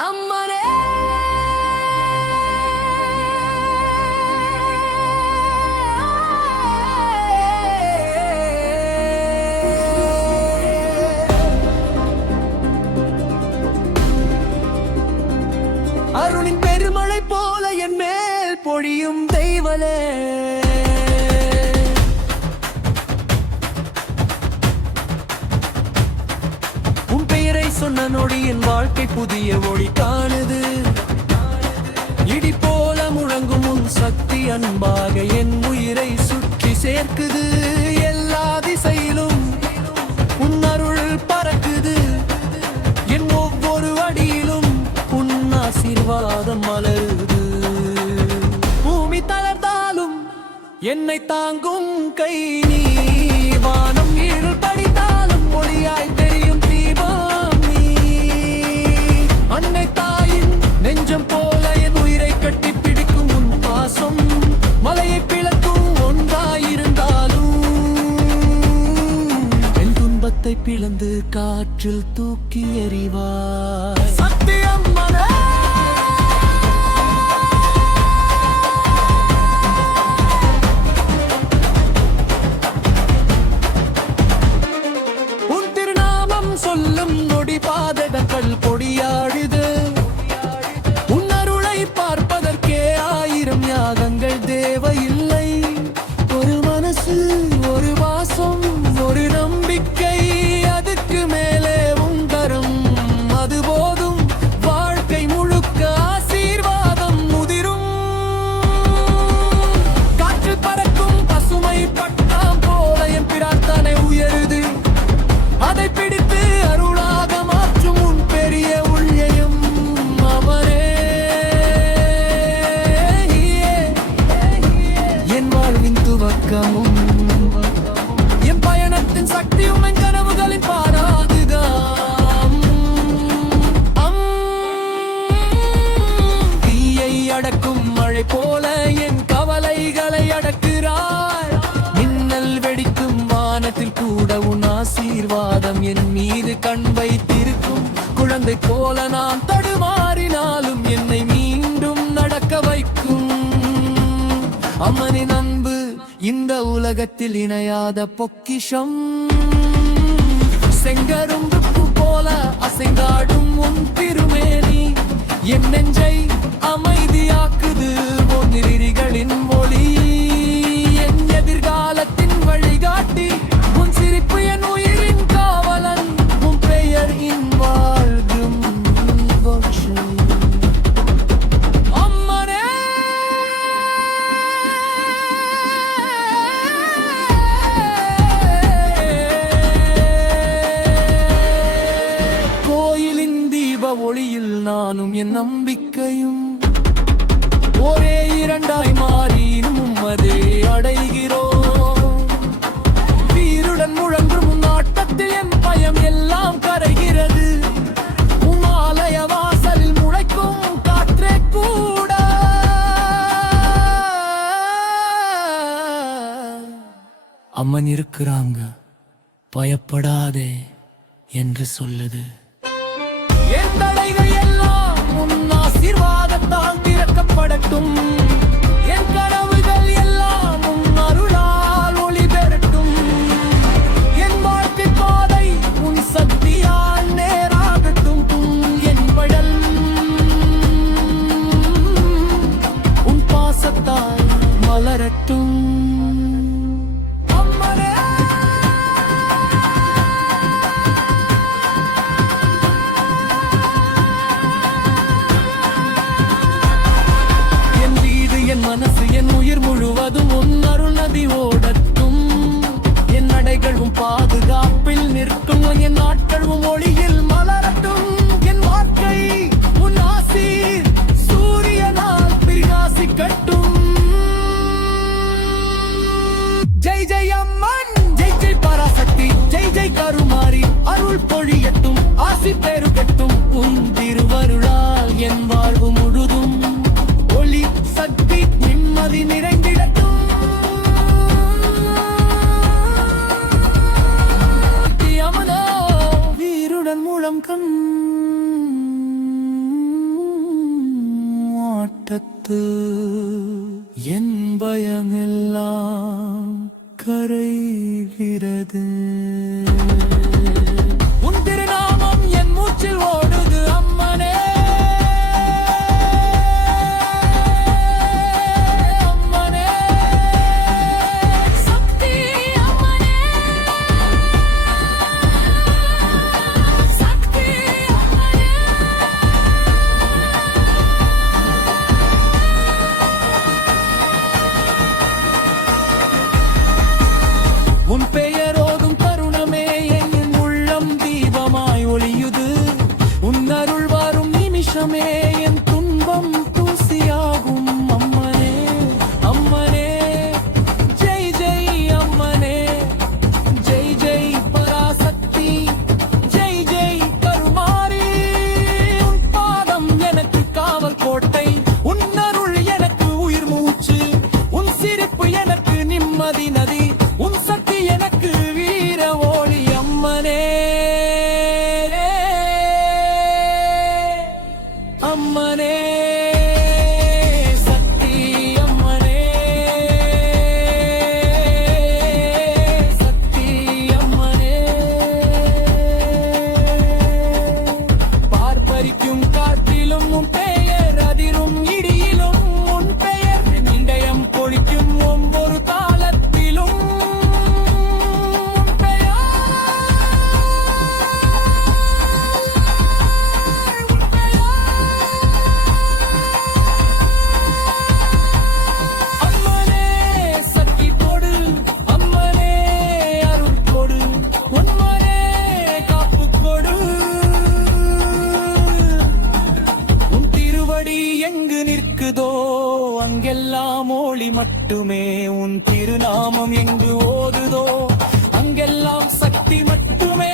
அம்மனே அருளின் பெருமழை போல என் மேல் பொழியும் தெய்வலே, உன் பெயரை சொன்ன நொடி என் வாழ்க்கை புதிய ஒளி காணுது. இடி போல முழங்கும் உன் சக்தி அன்பாக என் உயிரை சுற்றி சேர்க்குது. எல்லா திசையிலும் உன் அருள் பறக்குது. என் ஒவ்வொரு அடியிலும் உன் ஆசீர்வாதம் மலருது. பூமி தளர்ந்தாலும் என்னை தாங்கும் கை நீ, வானம் இருள் படித்தாலும் ஒளியாய் தெரியும் தீபம் நீ. அன்னை தாயின் நெஞ்சம் போல என் உயிரை கட்டி பிடிக்கும் உன் பாசம், மலையை பிளக்கும் ஒன்றாயிருந்தாலும் என் துன்பத்தை பிளந்து காற்றில் தூக்கி எறிவாய். சத்தியம் மன சொல்லும் நொடி பாதகங்கள் பொடியாடுது. உன் அருளை பார்ப்பதற்கே 1000 யாகங்கள் தேவையில்லை. ஒரு மனசு, ஒரு வாசம், ஒரு நம்பிக்கை, அதுக்கு மேலே உன் கரம், அது போதும். வாழ்க்கை முழுக்க ஆசீர்வாதம் முதிரும். காற்று பறக்கும் பசுமை பட்டாம் போல என் பிரார்த்தனை உயருது. அதை பிடித்து அருளாக மாற்றும் உன் பெரிய உள்ளம் அவரே. என் வாழ்வின் துவக்கமும் என் பயணத்தின் சக்தியும் என் கனவுகளின் பாராதுதான். தீயை அடக்கும் மழை போல என் கவலைகளை அடக்குறாய். மின்னல் வெடிக்கும் வானத்தில் கூட உன் ஆசீர்வாதம் என் மீது கண் வைத்திருக்கும். குழந்தை போல நான் தடுமாறினாலும் என்னை மீண்டும் நடக்க வைக்கும். அம்மனின் அன்பு இந்த உலகத்தில் இணையாத பொக்கிஷம். செங்கரும்பு போல அசைந்தாடும் உன் திருமேனி என் நெஞ்சை அமைதியாக்குது. பொன்னிரிகளின் ஒளி என் எதிர்காலத்தின் வழிகாட்டி. உன் சிரிப்பு என் உயிரின் காவலன். உன் பெயர் என் வாழ்கும் அம்மனே. கோயிலின் தீப ஒளியில் நானும் என் நம்பிக்கையும் ஒரே இரண்டாய் மாறினும் உம்மதே அடைகிறோம். வீருடன் முழங்கும் உன் ஆட்டத்தில் என் பயம் எல்லாம் கரைகிறது. உன் ஆலய வாசலில் முளைக்கும் காற்றே கூட அம்மன் இருக்கிறாங்க, பயப்படாதே என்று சொல்லுது. என் தடைகள் எல்லாம் உன் ஆசீர்வாதத்தால் திறக்கப்படட்டும். என் கனவுகள் எல்லாம் உன் அருளால் ஒளி பெறட்டும். என் வாழ்க்கை பாதை உன் சக்தியால் நேராகட்டும். என் படல் உன் பாசத்தால் மலரட்டும். தோட்டத்து என் பயமெல்லாம் கரைகிறது. உன் திருநாமம் என் மூச்சில் ஓடுது அம்மனே, அம்மனே சக்தி, அம்மனே சக்தி, அம்மனே. உன் பெயரோதும் தருணமே என் உள்ளம் தீபமாய் ஒளியுது. உன் அருள் வரும் நிமிஷமே என் துன்பம் தூசியாகும் அம்மனே, அம்மனே ஜெய் ஜெய் அம்மனே, ஜெய் ஜெய் பராசக்தி, ஜெய் ஜெய் கருமாரி. உன் பாதம் எனக்கு காவல் கோட்டை, உன் அருள் எனக்கு உயிர் மூச்சு, உன் சிரிப்பு எனக்கு நிம்மதி நதி, உன் சக்தி எனக்கு வீர ஒளி அம்மனே, அம்மனே சக்தி, அம்மனே சக்தி, அம்மனே. பார்ப்பரிக்கும் காற்றிலும் உன் பெயர் அதிரும், இடியிலும் உன் பெயர் நிண்டயம் பொழிக்கும் ஒவ்வொரு தாளத்திலும் உன் பெயர், உன் பெயர். அம்மனே சக்தி கொடு, அம்மனே அருள் கொடு, உன்மனே காப்பு கொடு. உன் திருவடி எங்கு நிற்குதோ அங்கெல்லாம் ஒளி மட்டுமே, உன் திருநாமம் எங்கு ஓதுதோ அங்கெல்லாம் சக்தி மட்டுமே.